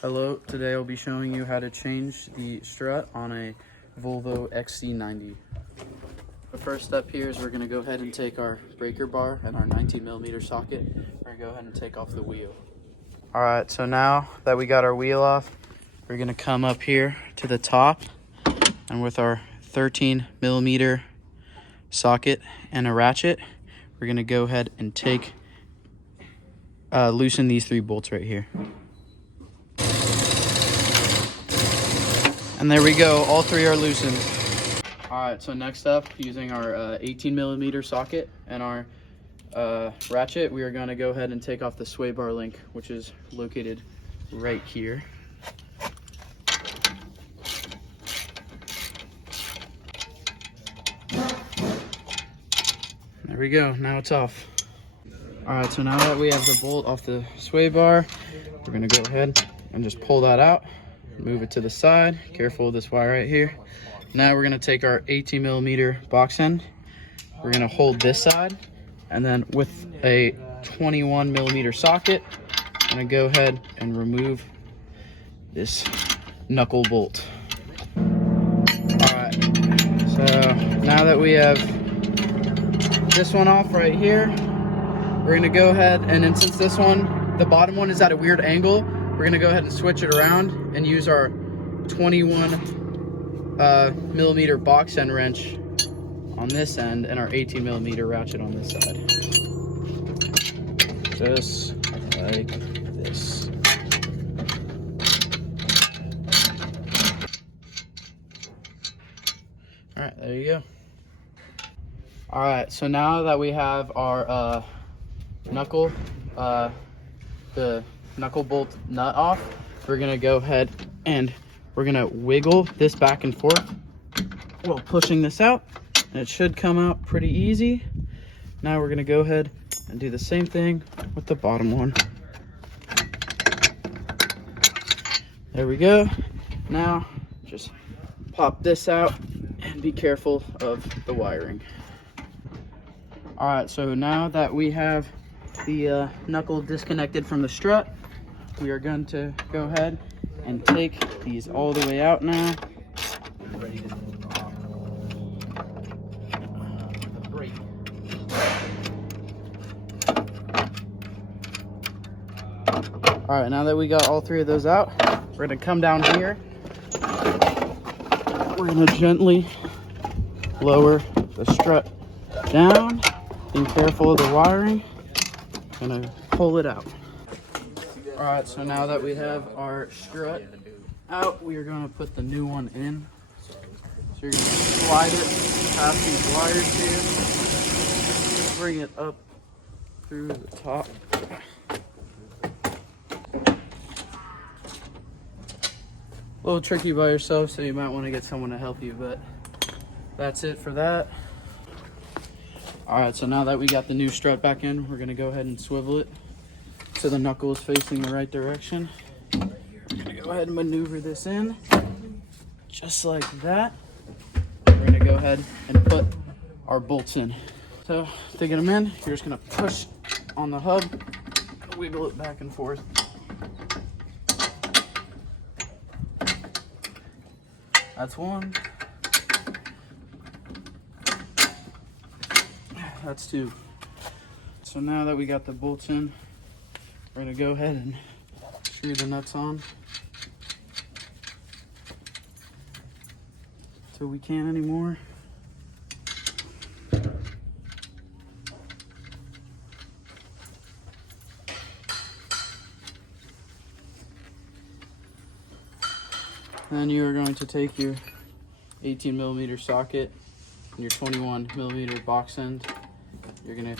Hello, today I'll be showing you how to change the strut on a Volvo XC90. The first step here is we're going to go ahead and take our breaker bar and our 19mm socket. We're going to go ahead and take off the wheel. Alright, so now that we got our wheel off, we're going to come up here to the top, and with our 13mm socket and a ratchet, we're going to go ahead and loosen these 3 bolts right here. And there we go, all 3 are loosened. Alright, so next up, using our 18mm socket and our ratchet, we are going to go ahead and take off the sway bar link, which is located right here. There we go, now it's off. Alright, so now that we have the bolt off the sway bar, we're going to go ahead and just pull that out. Move it to the side. Careful of this wire right here. Now we're going to take our 18mm box end. We're going to hold this side, and then with a 21mm socket, I'm going to go ahead and remove this knuckle bolt. Alright, so now that we have this one off right here, we're going to go ahead and then, since this one, the bottom one is at a weird angle, we're going to go ahead and switch it around and use our 21mm box end wrench on this end and our 18mm ratchet on this side. Just like this. Alright, there you go. Alright, so now that we have our the knuckle bolt nut off, we're gonna go ahead and we're gonna wiggle this back and forth while pushing this out, and it should come out pretty easy. Now we're gonna go ahead and do the same thing with the bottom one. There we go. Now just pop this out and be careful of the wiring. All right, so now that we have the knuckle disconnected from the strut, we are going to go ahead and take these all the way out now. Ready to brake. All right, now that we got all 3 of those out, we're going to come down here. We're going to gently lower the strut down. Being careful of the wiring. Gonna pull it out. All right, so now that we have our strut out, we are going to put the new one in. So you're going to slide it past these wires here, bring it up through the top. A little tricky by yourself, so you might want to get someone to help you, but that's it for that. All right, so now that we got the new strut back in, we're going to go ahead and swivel it so the knuckle is facing the right direction. We're going to go ahead and maneuver this in just like that. We're going to go ahead and put our bolts in. So to get them in, you're just going to push on the hub, wiggle it back and forth. That's one. That's 2. So now that we got the bolts in, we're going to go ahead and screw the nuts on until we can't anymore. Then you are going to take your 18mm socket and your 21mm box end. You're gonna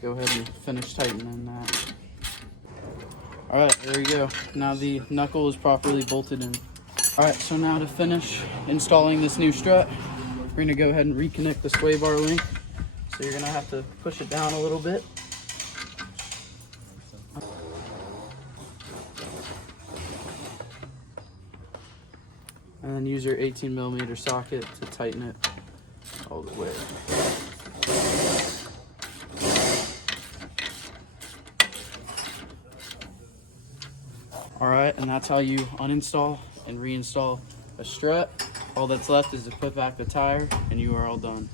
go ahead and finish tightening that. All right, there you go. Now the knuckle is properly bolted in. All right, so now to finish installing this new strut, we're gonna go ahead and reconnect the sway bar link. So you're gonna have to push it down a little bit. And then use your 18mm socket to tighten it all the way. All right, And that's how you uninstall and reinstall a strut. All that's left is to put back the tire and you are all done.